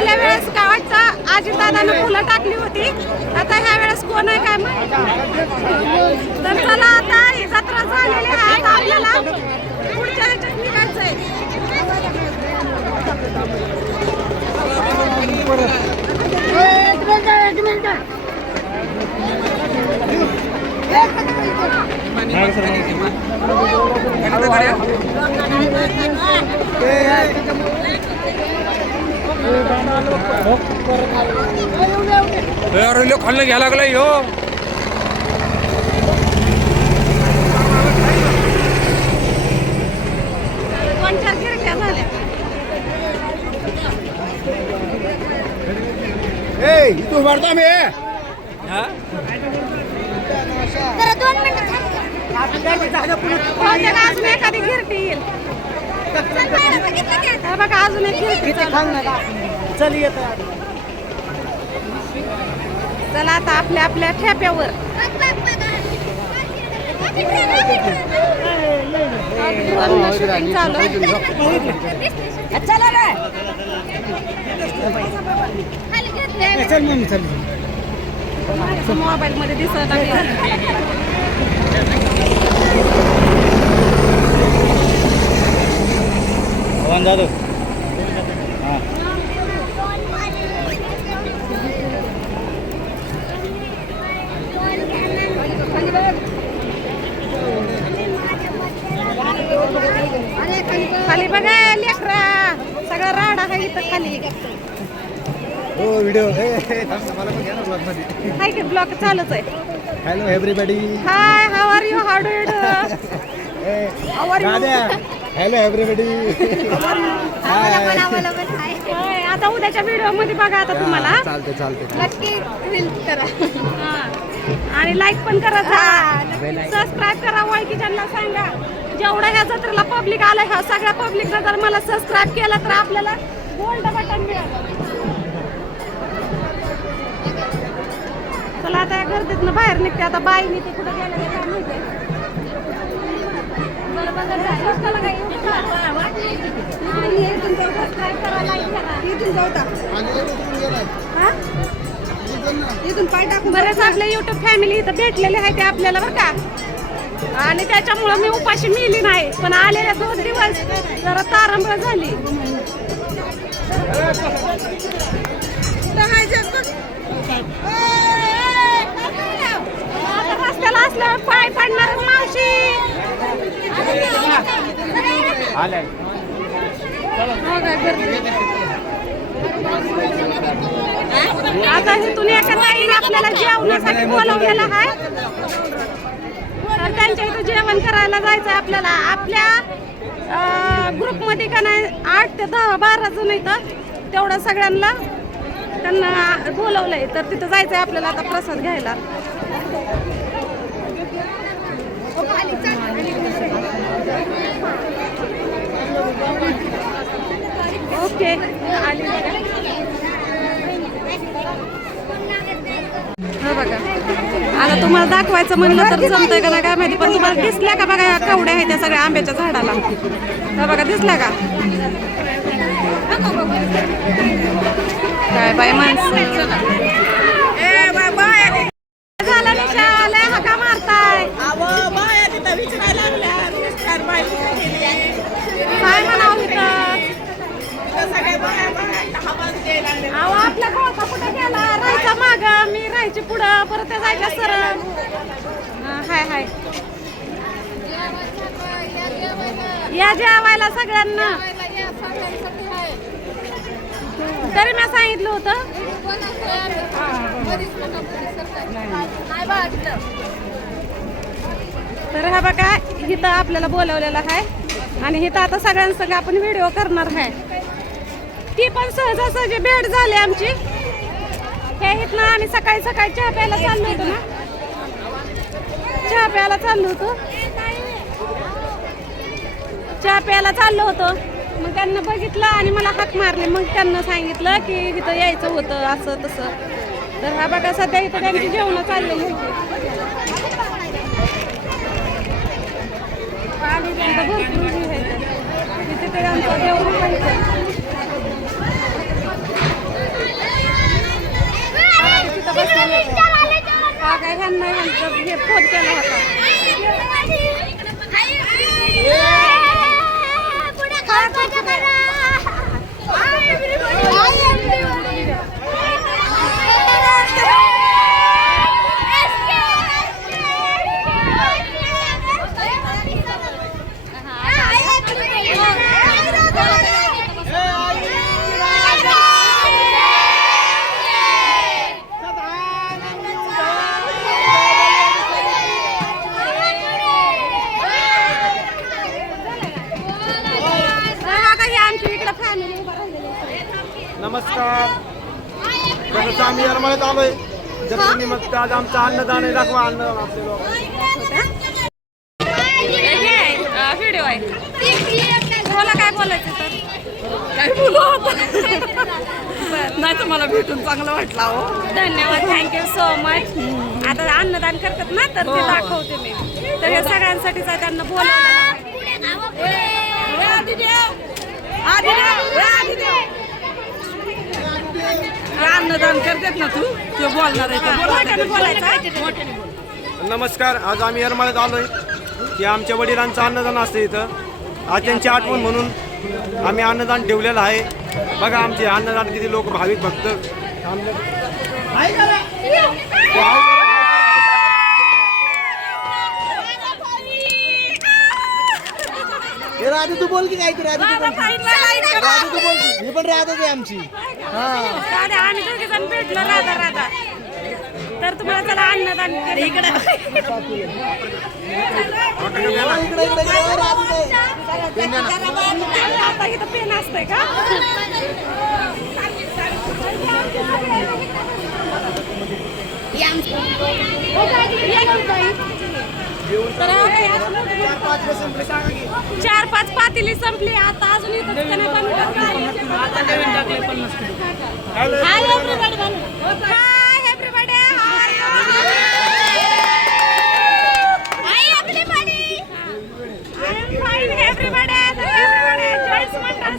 गेल्या वेळेस काय वाटतं अजितदादानं फुलं टाकली होती, आता ह्या वेळेस कोण आहे काय माहिती. तर चला आता ही जत्रा झालेली आहे, आता आपल्याला पुढच्या ह्याच्यात निघायचंय. खाल्लं घ्यायला लागलाय हो. दोन चार गिरट्या झाल्या. तू भरतो मी अजून एखादी गिरटी येईल. बघा अजून एक गिरटी. चला आता आपल्या आपल्या ठेप्यावर. शूटिंग चालू मोबाईल मध्ये दिसत खाली बघा लेकरा, सगळा राडा आहे इथं खाली. व्हिडिओ हाय की ब्लॉग चालूच आहे. Hello everybody. High, how are you, how do you do. Hello everybody. आता उद्याच्या व्हिडिओ मध्ये बघा आता तुम्हाला. चालते नक्की करा आणि लाईक पण करा, सबस्क्राईब करा, ओळखीच्यांना सांगा. जेवढा ह्या जत्रेला पब्लिक आलं, ह्या सगळ्या पब्लिकनं जर मला सबस्क्राईब केलं तर आपल्याला गोल्ड बटन मिळेल. चला आता या गर्दीतनं बाहेर निघते. आता बाईनी ते कुठं गेलं ते काय माहिती. बरेच आपले युट्यूब फॅमिली इथं भेटलेले आहे ते आपल्याला बरं का, आणि त्याच्यामुळं मी उपाशी मिळली नाही. पण आलेल्या 2 दिवस जरा तारंबळ झाली. आता रस्त्याला असल्यावर पाय पडणार मावशी. आता इथून एका ताईने आपल्याला जेवणासाठी बोलवलेलं आहे, तर त्यांच्या इथं जेवण करायला जायचं आपल्याला. आपल्या ग्रुपमध्ये का नाही 8 ते 10-12 जण इथं, तेवढं सगळ्यांना त्यांना बोलवलंय, तर तिथं जायचंय आपल्याला आता प्रसाद घ्यायला. ओके, बघा आता तुम्हाला दाखवायचं म्हणलं तर जमतंय का नाही काय माहिती, पण तुम्हाला दिसल्या का बघा या कवड्या आहेत त्या सगळ्या आंब्याच्या झाडाला. बघा दिसल्या का काय बाय माणसं. झालं निशाल हका मारताय काय म्हणावं इथं. अहो आपला कोळसा कुठे गेला, राहायचा माग, मी राहायची पुढं, परत त्या जायच्या सरळ. हाय हाय, या जेवायला सगळ्यांना. तरी मी सांगितलं होतं. तर हा बघा इथं आपल्याला बोलवलेलं आहे, आणि इथं आता सगळ्यांसंग आपण व्हिडिओ करणार आहे. ती पण सहजासहजी भेट झाली आमची. हे इथनं आम्ही सकाळी सकाळी चहा प्यायला चाललो होतो ना, चहा प्यायला चाललो होतो. मग त्यांना बघितलं आणि मला हाक मारली. मग त्यांना सांगितलं की इथं यायचं होतं असं तसं. तर हा बघा सध्या इथं त्यांची जेवण चाललेली होती. भरपूर तिथे आमचं जेवण फोन केला होता. नमस्कार. तसं आम्ही येरमाळ्यात आलोय. जर मग आज आमचं अन्नदान आहे, दाखवा अन्न आपले लोक. व्हिडिओ आहे. बोला काय बोलायचं तर काय बोलू नाही तर मला भेटून चांगलं वाटलं हो. धन्यवाद. Thank you so much. आता अन्नदान करतात ना तर ते दाखवते मी. तर हे सगळ्यांसाठीच आहे, त्यांना बोलावलं. अन्नदान करतात ना तू ते बोलणार आहे बोलायचं. नमस्कार. आज आम्ही येरमाळ्यात आलोय की आमच्या वडिलांचं अन्नदान असतं इथं. आज त्यांची आठवण म्हणून आम्ही अन्नदान ठेवलेलं आहे. बघा आमचे अन्नदान किती लोक भाविक भक्त राधू तू बोल की काय तू राधू तू बोल. ही पण राधच आहे आमची. राधा आम्ही दोघे जण भेटलो. राधा तर तुम्हाला चला अन्नदान इकडे आता इथं पेन असतंय का? चार पाच पातेली संपली. आता अजून इथं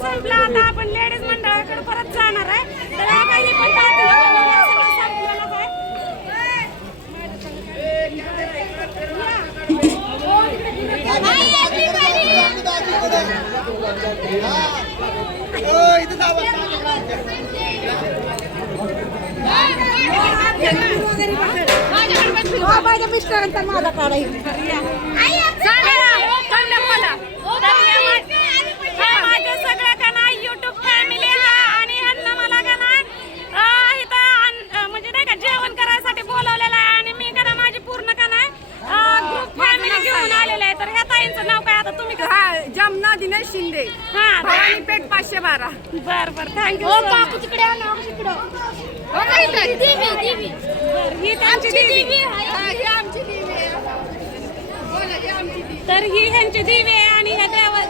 संपला. आता आपण लेडीज मंडळाकडे परत जाणार आहे. तर काही पण संपलेलं आहे. माझ्या मिस्टरांचा माझा काढायचा माझ्या सगळ्या का नाही युट्यूब फॅमिली हा आणि ह्यांना मला का नाही इथं म्हणजे नाही का जेवण करायसाठी बोलवलेलं आहे. आणि मी का माझी पूर्ण का नाही ग्रुप फॅमिली घेऊन आलेलं आहे. तर ह्या ताईंचं नाव काय आता तुम्ही जमना दिनेश शिंदे हा भवानी पेठ 512. बर थँक्यू. ही त्यांची देवी. तर ही ह्यांची देवी आहे. आणि ह्या देवा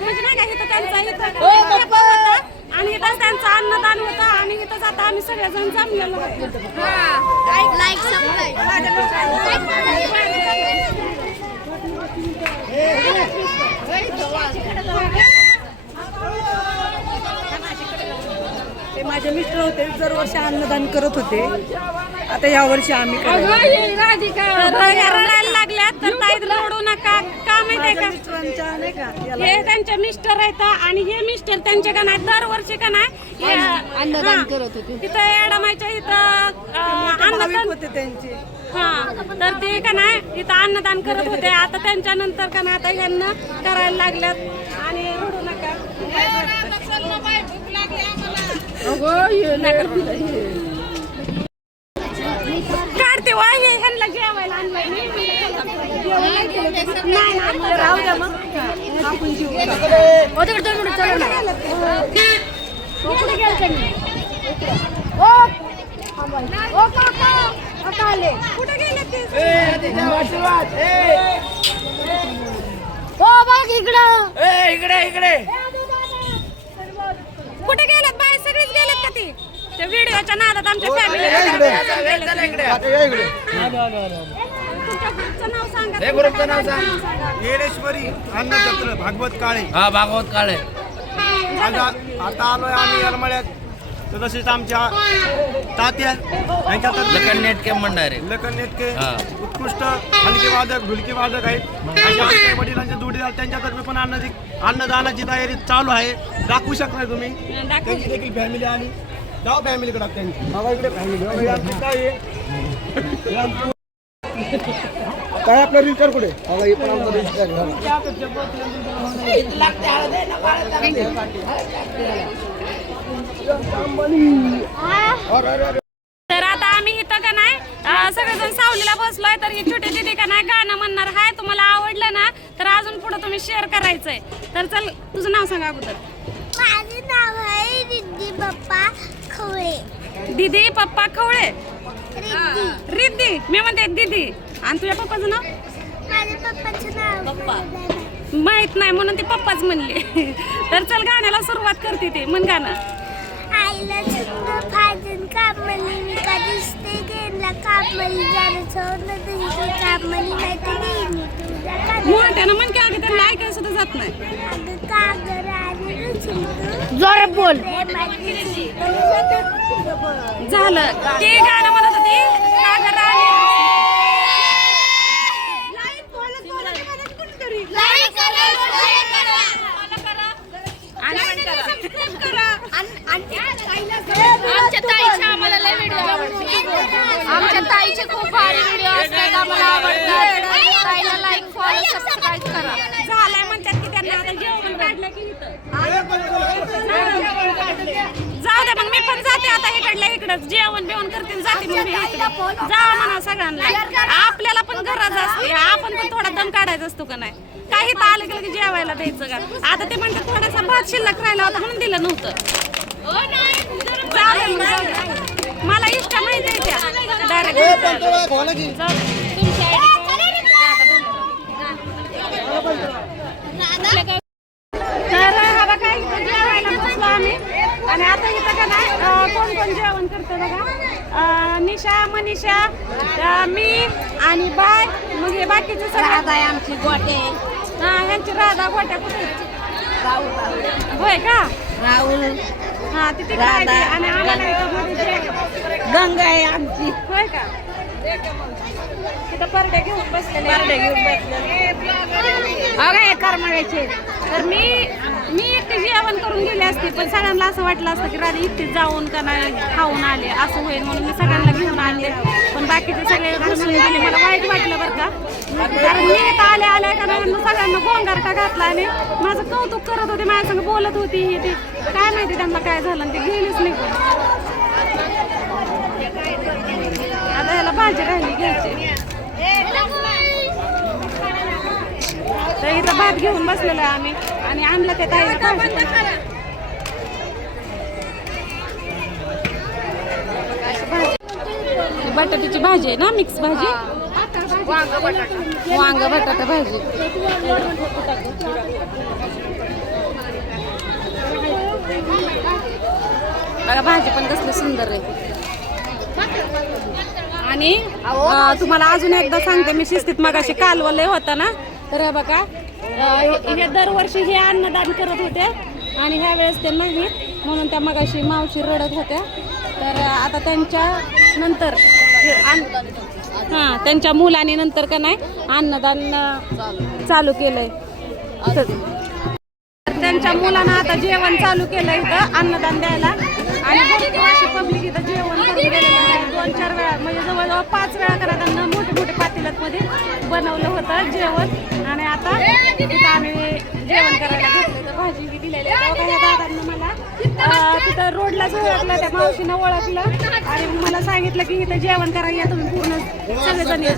म्हणजे नाही का इथं त्यांचा इथं होता आणि इथंच त्यांचं अन्नदान होतं. आणि इथंच आता आम्ही सगळेजण जमलेलो आहे. ते माझे मिस्टर होते, दरवर्षी अन्नदान करत होते. आता या वर्षी आम्ही रडायला लागल्यात. तर ताई रडू नका. का माहितीये का, मिस्टरांच्या नाही का हे त्यांचे मिस्टर आहेत आणि हे मिस्टर त्यांचे का नाही दरवर्षी का नाही अन्नदान करत होते. तिथं एडमायच्या इथं अन्नदान होते त्यांचे. हा तर ते का नाही इथं अन्नदान करत होते. आता त्यांच्या नंतर का नाही आता ह्यांना करायला लागल्यात. आणि रडू नका. काढते वा हे ह्यांना जेवायला आणलंय. नाही राहू द्या मग आपण जीव कुठे गेले ते? इकडे कुठे गेलेत बाय? सगळीच गेलेत का ती? त्या व्हिडिओच्या नादात आमच्या फॅमिली. तुमच्या ग्रुपचं नाव सांगा. ग्रुपचं नाव सांग. येडेश्वरी अन्नछत्र भागवत काळे. हा भागवत काळे. आता आलोय आम्ही येरमाळ्यात. तर तसेच आमच्या तात्या यांच्यातर्फे लखन नेटके म्हणणार आहे. लखन नेटके हा. उत्कृष्ट हलके वादक ढुलकी वादक आहेत अशा आमच्या वडिलांचे जोडीदार त्यांच्यातर्फे पण अन्नदानाची तयारी चालू आहे. दाखवू शकणार तुम्ही त्यांची देखील फॅमिली आली. जाऊ फॅमिलीकडे त्यांची बाबा इकडे फॅमिली काय आपला रिचार कुठे हे पण आमचा तर आता आम्ही इथं का नाही सगळेजण सावलीला बसलोय. तर ही छोटी दीदी का नाही गाणं म्हणणार आहे. तुम्हाला आवडलं ना तर अजून पुढे तुम्ही शेअर करायचंय. तर चल तुझं नाव सांगा अगोदर. माझे नाव आहे रिद्धी पप्पा खवळे. दीदी पप्पा खवळे. रिद्धी. रिद्धी मी म्हणते दीदी. आणि तुझ्या पप्पाचं नाव माझ्या पप्पाचं नाव पप्पा माहित नाही म्हणून ती पप्पाच म्हणली. तर चल गाण्याला सुरुवात करते ती म्हण गाणं. आईला सुंदर फाजन कामली विका दिसते गेला कामली जाणं सोडलं तुझी कामली नाही तर नेहमी तुझ्या मोठ्यानं म्हण की अगं त्यांना ऐकायला सुद्धा जात नाही. अगं कागर आणि रुचिल तू जोरात बोल. प्रेमाची झालं ते गाणं म्हणत होती कागर आणि आमच्या ताईचे आम्हाला लय व्हिडिओ आवडतात. आमच्या ताईचे खूप भारी व्हिडिओ असतात. आम्हाला आवडतात. ताईला लाईक फॉलो सबस्क्राईब करा. झालंय म्हणतात की त्यांना आता जेवण काढलं की इथं जाऊ दे. मग मी पण जाते आता इकडल्या इकडं जेवण बिवण करते जाते. मग मी इकडं जा म्हणा सगळ्यांना. आपल्याला पण गरज असते. आपण पण थोडा दम काढायचा असतो का नाही. काही तर आलं की जेवायला द्यायचं का. आता ते म्हणतात थोडासा भात शिल्लक राहिला होता म्हणून दिलं नव्हतं. जाऊ दे मग, जाऊ दे. मला इष्ट माहिती आहे त्या डायरेक्ट. तर हा बघा इथं जेवायला बसलो आम्ही. आणि आता इथं का नाही कोण कोण जेवण करतं बघा. निशा मनीषा मी आणि बाय मग हे बाकीचे सगळं आहे आमची गोटे. हा ह्यांची राधा गोट्या कुठे होय का राहुल हा तिथे आणि आम्हाला इथं मध्ये गंगा आहे आमची. होय का तिथं परडे घेऊन बसलेले करमाळ्याचे. तर मी एकटी जेवण करून गेले असते पण सगळ्यांना असं वाटलं असतं की राधी एकटीच जाऊन का नाही खाऊन आले असं होईल म्हणून मी सगळ्यांना घेऊन आणले. पण बाकीचे सगळे घुसून गेले. मला वाईट वाटलं बरं का. कारण मी इथं आल्या का नाही सगळ्यांना गोंगारटा घातला आणि माझं कौतुक करत होते. माझ्या संग बोलत होती ही ती काय माहिती त्यांना काय झालं ते गेलीच निघून. आता ह्याला भाजी राहिली घ्यायची. तर इथं भात घेऊन बसलेलो आहे आम्ही आणि आणलं ते ताईला बटाट्याची भाजी आहे ना मिक्स भाजी. वांग बटाटा भाजी. बघा भाजी पण कसली सुंदर आहे. आणि तुम्हाला अजून एकदा सांगते मी शिस्तीत मगाशी कालवलंय होतं ना. तर हे बघा हे दरवर्षी हे अन्नदान करत होते आणि ह्या वेळेस ते नाही म्हणून त्या मगाशी मावशी रडत होत्या. तर आता त्यांच्या नंतर त्यांच्या मुलांनी नंतर का नाही अन्नदान चालू केलंय. त्यांच्या मुलांना आता जेवण चालू केलं इथं अन्नदान द्यायला. आणि भरपूर अशी पब्लिक इथं जेवण करून गेलेलं आहे. 2-4 वेळा म्हणजे जवळजवळ 5 वेळा करा त्यांना मोठे मोठे पातेल्यामध्ये बनवलं होतं जेवण. आणि आता तिथं आम्ही जेवण करायला घेतलं. भाजी दिलेली आहे दादांना. मला तिथं रोडलाच ओळखलं त्या मावशीनं ओळखलं आणि मला सांगितलं की इथं जेवण करायला या तुम्ही पूर्ण सगळेजण या.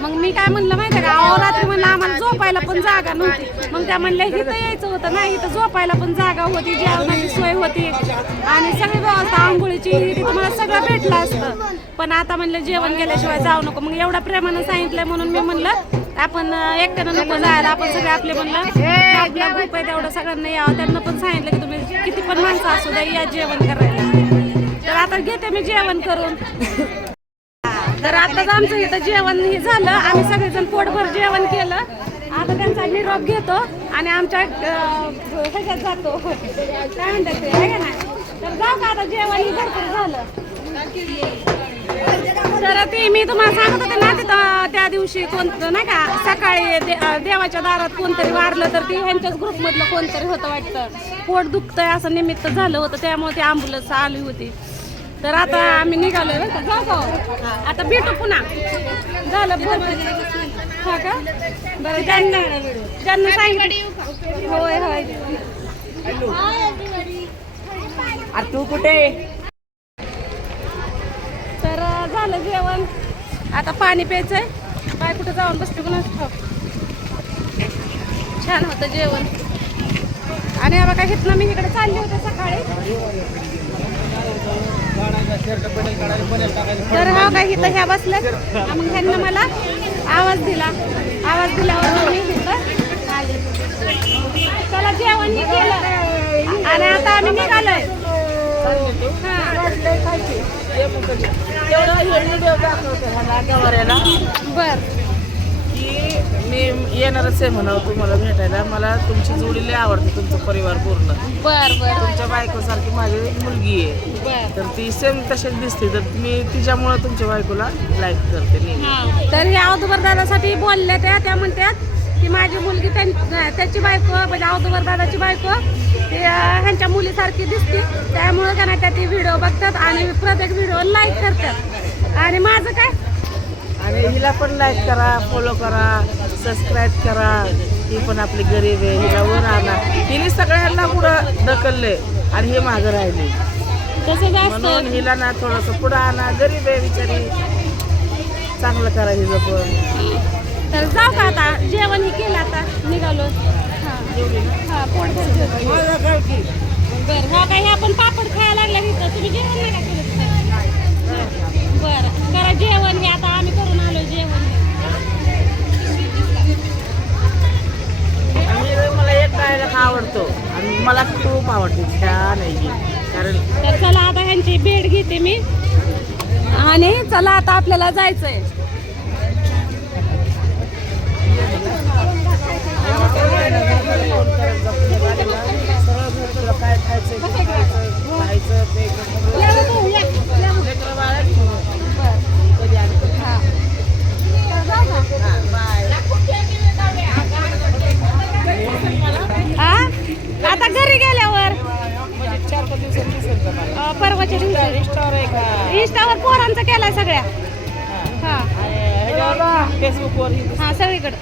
मग मी काय म्हणलं माहिती का अहो रात्री म्हणलं आम्हाला झोपायला पण जागा नव्हती. मग त्या म्हणल्या इथं यायचं होतं नाही इथं झोपायला पण जागा होती जेवणाची सोय होती आणि सगळी व्यवस्था आंघोळीची तिथं मला सगळं भेटलं असतं. पण आता म्हणलं जेवण केल्याशिवाय जाऊ नको. मग एवढ्या प्रेमानं सांगितलंय म्हणून मी म्हणलं आपण एकट्यानं नको जायला. आपण सगळे आपले म्हणलं आपला ग्रुप आहे तेवढं सगळ्यांना यावं. त्यांना पण सांगितलं की तुम्ही किती पण माणसं असू द्या या जेवण करायला. तर आता घेते मी जेवण करून. तर आताच आमचं इथं जेवण हे झालं. आम्ही सगळेजण पोटभर जेवण केलं. आता त्यांचा निरोप घेतो आणि आमच्या ह्याच्यात जातो काय म्हणतात ते आहे का नाही. तर जाऊ का आता जेवण भरपूर झालं. तर ती मी तुम्हाला सांगत होते ना तिथं त्या दिवशी कोणतं नाही का सकाळी देवाच्या दारात कोणतरी वारलं तर ती ह्यांच्याच ग्रुपमधलं कोणतरी होतं वाटतं. पोट दुखतंय असं निमित्त झालं होतं त्यामुळे ती अँब्युलन्स आली होती. तर आता आम्ही निघालोय बरं का. जाऊ आता भेटू पुन्हा झालं हा का बरं ज्यांना सांगितलं होय होय. तू कुठे? तर झालं जेवण आता पाणी प्यायचंय. काय कुठं जाऊन बसते कुणाच छान होतं जेवण. आणि बघा इथनं मी इकडे चालले होते सकाळी. तर हा काय इथं ह्या बसल्या मग ह्यांना मला आवाज दिल्यावर मी इथं आले. चला जेवण हे केलं आणि आता आम्ही निघालोय. बर की मी येणारच आहे म्हणावं तुम्हाला भेटायला. मला तुमची जोडी लय आवडते, तुमचा परिवार पूर्ण. बर बर तुमच्या बायकोसारखी माझी एक मुलगी आहे, बर. तर ती सेम तशीच दिसते. तर मी तिच्यामुळे तुमच्या बायकोला लाईक करते नेहमी. तर ह्या औदुबर दादासाठी बोलल्या त्या म्हणतात की माझी मुलगी त्याची बायको म्हणजे औदुबर दादाची बायको ती ह्यांच्या मुलीसारखी दिसते. त्यामुळे का नाही त्या ती व्हिडिओ बघतात आणि प्रत्येक व्हिडिओ लाईक करतात. आणि माझं काय आणि हिला पण लाईक करा, फॉलो करा, सबस्क्राईब करा. ही पण आपली गरीब आहे, हिला वर आणा. हिने सगळ्यांना पुढं ढकलले आणि हे मागं राहिले. तसं जास्त म्हणून हिला ना थोडंसं पुढं आणा. गरीब आहे बिचारी, चांगलं करा हिचं पण. तर जाऊ का आता जेवण हे केलं आता निघालो. हा पोट भरलं. बरं हा काय आपण पापड खायला लागल्या तिथं तुम्ही जेवण नाही का केलं? बरं करा जेवण हे आता आम्ही करून आलो जेवण. आणि मला एक डायलॉग आवडतो आणि मला खूप आवडते, छान आहे ही. कारण तर चला आता ह्यांची भेट घेते मी आणि चला आता आपल्याला जायचंय. काय खायचं आता घरी गेल्यावर 4-5 दिवसांनी दिसेल का मला? परवाच्या दिवशी इंस्टावर आहे का? इंस्टावर पोरांचा केलाय सगळ्या. हा फेसबुकवर हा सगळीकडे